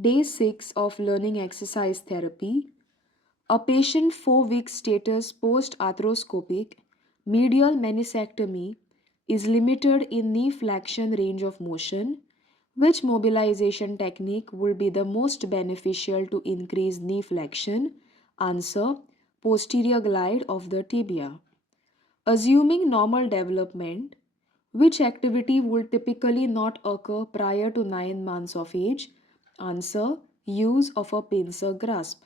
Day 6 of learning exercise therapy. A patient 4 week status post arthroscopic medial menisectomy is limited in knee flexion range of motion. Which mobilization technique will be the most beneficial to increase knee flexion? Answer: posterior glide of the tibia. Assuming normal development, which activity would typically not occur prior to 9 months of age? Answer: use of a pincer grasp.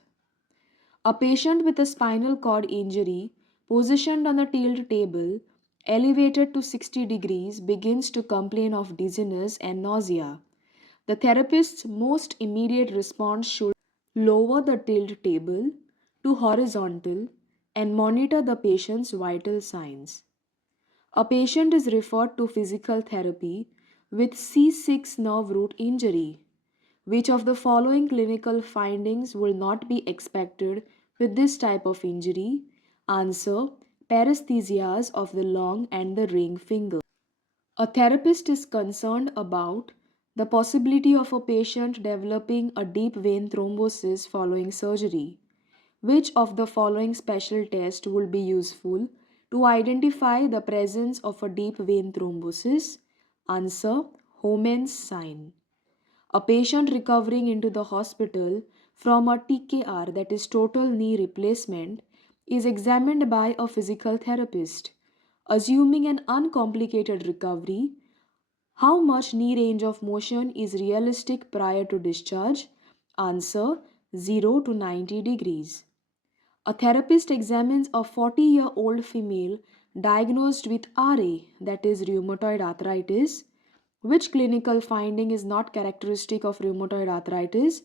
A patient with a spinal cord injury positioned on a tilt table elevated to 60 degrees begins to complain of dizziness and nausea. The therapist's most immediate response should lower the tilt table to horizontal and monitor the patient's vital signs. A patient is referred to physical therapy with C6 nerve root injury. Which of the following clinical findings will not be expected with this type of injury? Answer: paresthesias of the long and the ring finger. A therapist is concerned about the possibility of a patient developing a deep vein thrombosis following surgery. Which of the following special tests will be useful to identify the presence of a deep vein thrombosis? Answer: Homan's sign. A patient recovering into the hospital from a TKR, that is total knee replacement, is examined by a physical therapist. Assuming an uncomplicated recovery, how much knee range of motion is realistic prior to discharge? Answer: 0 to 90 degrees. A therapist examines a 40-year-old female diagnosed with RA, that is rheumatoid arthritis. Which clinical finding is not characteristic of rheumatoid arthritis?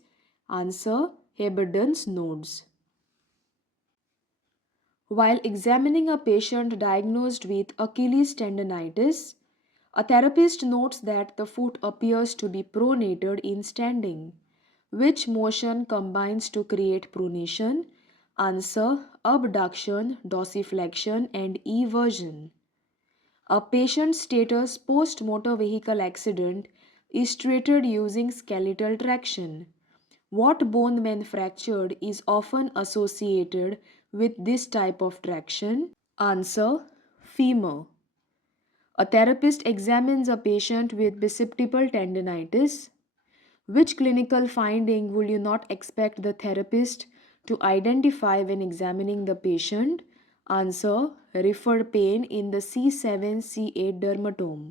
Answer: Heberdon's nodes. While examining a patient diagnosed with Achilles tendonitis, a therapist notes that the foot appears to be pronated in standing. Which motion combines to create pronation? Answer: abduction, dorsiflexion, and eversion. A patient's status post motor vehicle accident is treated using skeletal traction. What bone when fractured is often associated with this type of traction? Answer: femur. A therapist examines a patient with bicipital tendinitis. Which clinical finding will you not expect the therapist to identify when examining the patient? Answer: referred pain in the C7 C8 dermatome.